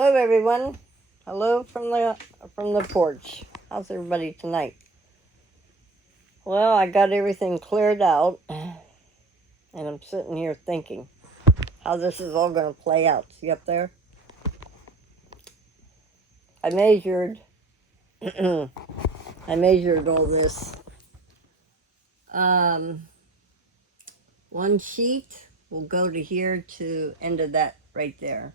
Hello, everyone. Hello from the porch. How's everybody tonight? Well, I got everything cleared out, and I'm sitting here thinking how this is all going to play out. See up there? I measured. I measured all this. One sheet will go to here to end of that right there.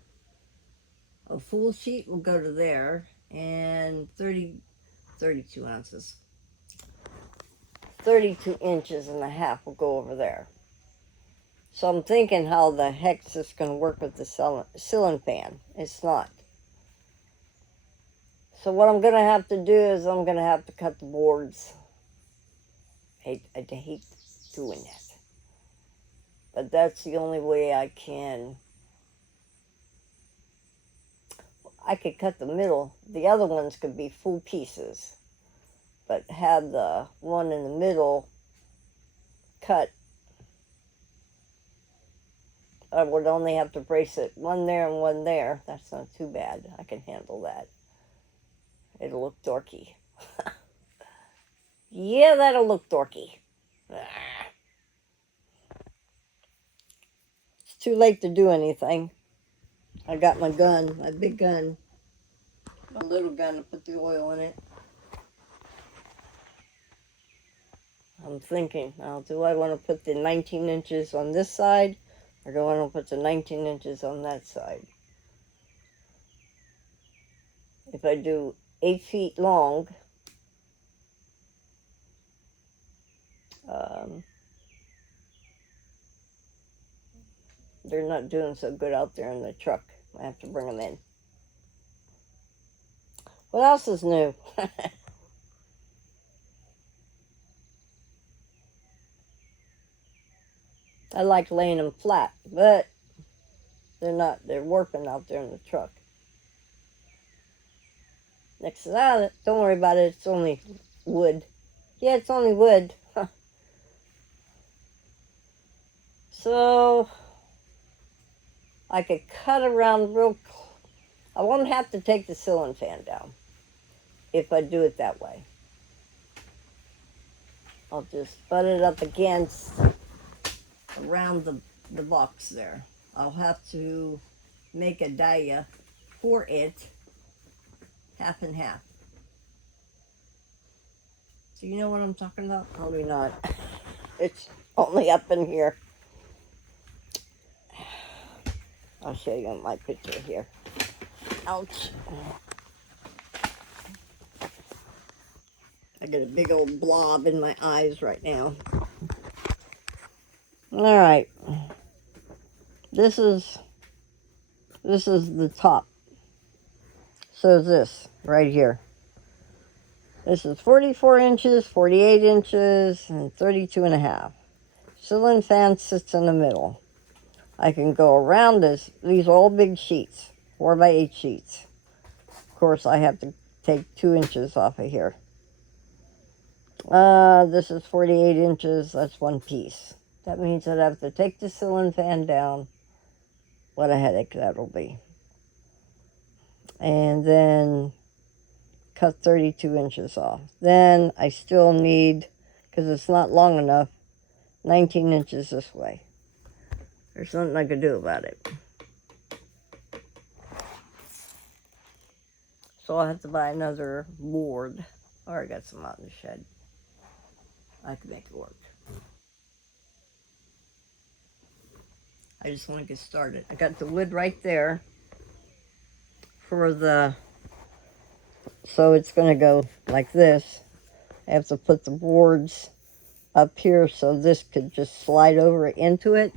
A full sheet will go to there, and 32 ounces. 32 inches and a half will go over there. So I'm thinking how the heck this going to work with the ceiling fan. It's not. So what I'm going to have to do is I'm going to have to cut the boards. I hate doing that. But that's the only way I can. I could cut the middle. The other ones could be full pieces. But have the one in the middle cut. I would only have to brace it one there and one there. That's not too bad. I can handle that. It'll look dorky. Yeah, that'll look dorky. It's too late to do anything. I got my gun, my big gun. My little gun to put the oil in it. I'm thinking, now, do I want to put the 19 inches on this side? Or do I want to put the 19 inches on that side? If I do 8 feet long, they're not doing so good out there in the truck. I have to bring them in. What else is new? I like laying them flat, but they're not. They're warping out there in the truck. Next to that, don't worry about it. It's only wood. Yeah, it's only wood. So I could cut around real. I won't have to take the ceiling fan down if I do it that way. I'll just butt it up against around the box there. I'll have to make a dahlia for it, half and half. Do you know what I'm talking about? Probably not. It's only up in here. I'll show you my picture here. Ouch. I got a big old blob in my eyes right now. All right. This is the top. So is this right here. This is 44 inches, 48 inches, and 32 and a half. Ceiling fan sits in the middle. I can go around this. These are all big sheets, 4 by 8 sheets. Of course, I have to take 2 inches off of here. This is 48 inches. That's one piece. That means I'd have to take the ceiling fan down. What a headache that'll be. And then cut 32 inches off. Then I still need, because it's not long enough, 19 inches this way. There's nothing I could do about it. So I'll have to buy another board. Or I got some out in the shed. I can make it work. I just want to get started. I got the wood right there for the, so it's going to go like this. I have to put the boards up here so this could just slide over into it.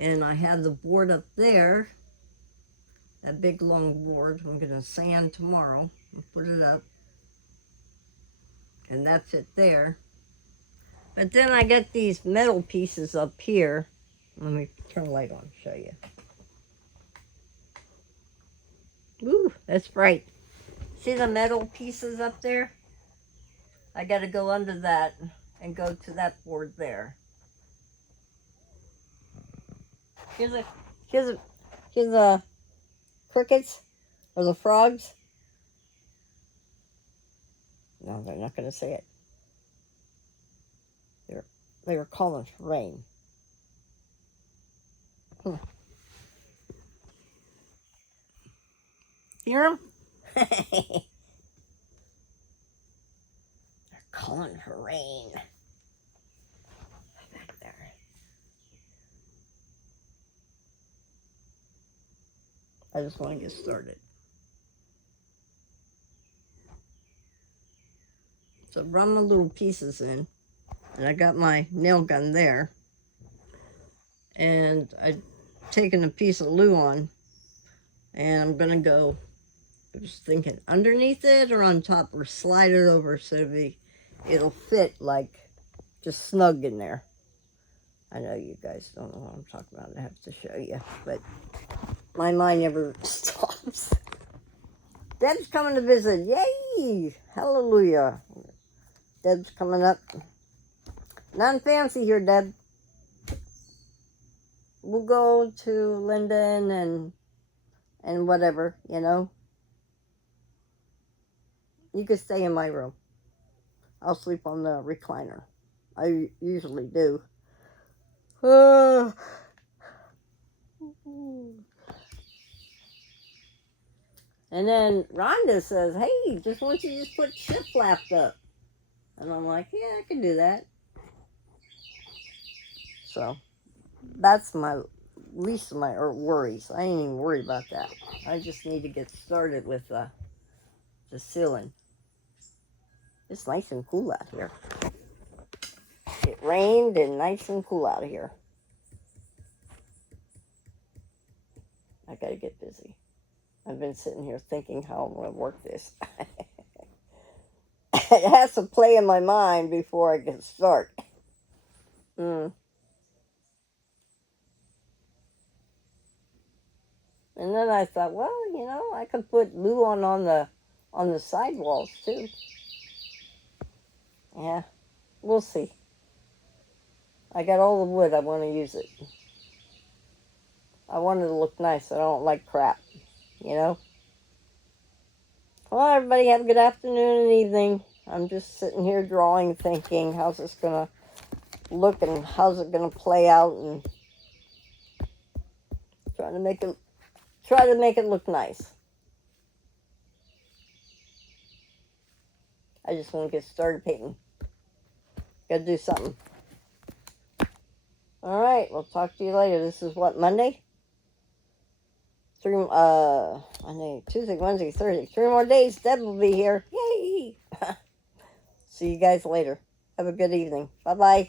And I have the board up there, that big long board. I'm going to sand tomorrow and put it up. And that's it there. But then I got these metal pieces up here. Let me turn the light on, show you. Ooh, that's bright. See the metal pieces up there? I got to go under that and go to that board there. Here's a Hear the crickets or the frogs? No, they're not going to say it. They were calling for rain. Hear them? They're calling for rain. Back there. I just want to get started. So run the little pieces in. And I got my nail gun there. And I've taken a piece of Luan. And I'm going to go, I was thinking underneath it or on top, or slide it over so it'll fit like just snug in there. I know you guys don't know what I'm talking about. I have to show you. But my mind never stops. Deb's coming to visit. Yay! Hallelujah. Deb's coming up. Nothing fancy here, Deb. We'll go to Linden and whatever, you know. You could stay in my room. I'll sleep on the recliner. I usually do. And then Rhonda says, hey, just want you to just put shit flapped up. And I'm like, yeah, I can do that. So that's my least of my worries. I ain't even worried about that. I just need to get started with the ceiling. It's nice and cool out here. It rained and nice and cool out here. I gotta get busy. I've been sitting here thinking how I'm gonna work this. It has to play in my mind before I can start. And then I thought, well, you know, I could put Luan on the sidewalls too. Yeah, we'll see. I got all the wood. I want to use it. I want it to look nice. I don't like crap, you know. Well, everybody have a good afternoon and evening. I'm just sitting here drawing, thinking, how's this gonna look and how's it gonna play out, and try to make it look nice. I just want to get started painting. Gotta do something. All right, we'll talk to you later. This is what, Monday? Monday, Tuesday, Wednesday, Thursday. 3 more days. Deb will be here. Yay! See you guys later. Have a good evening. Bye-bye.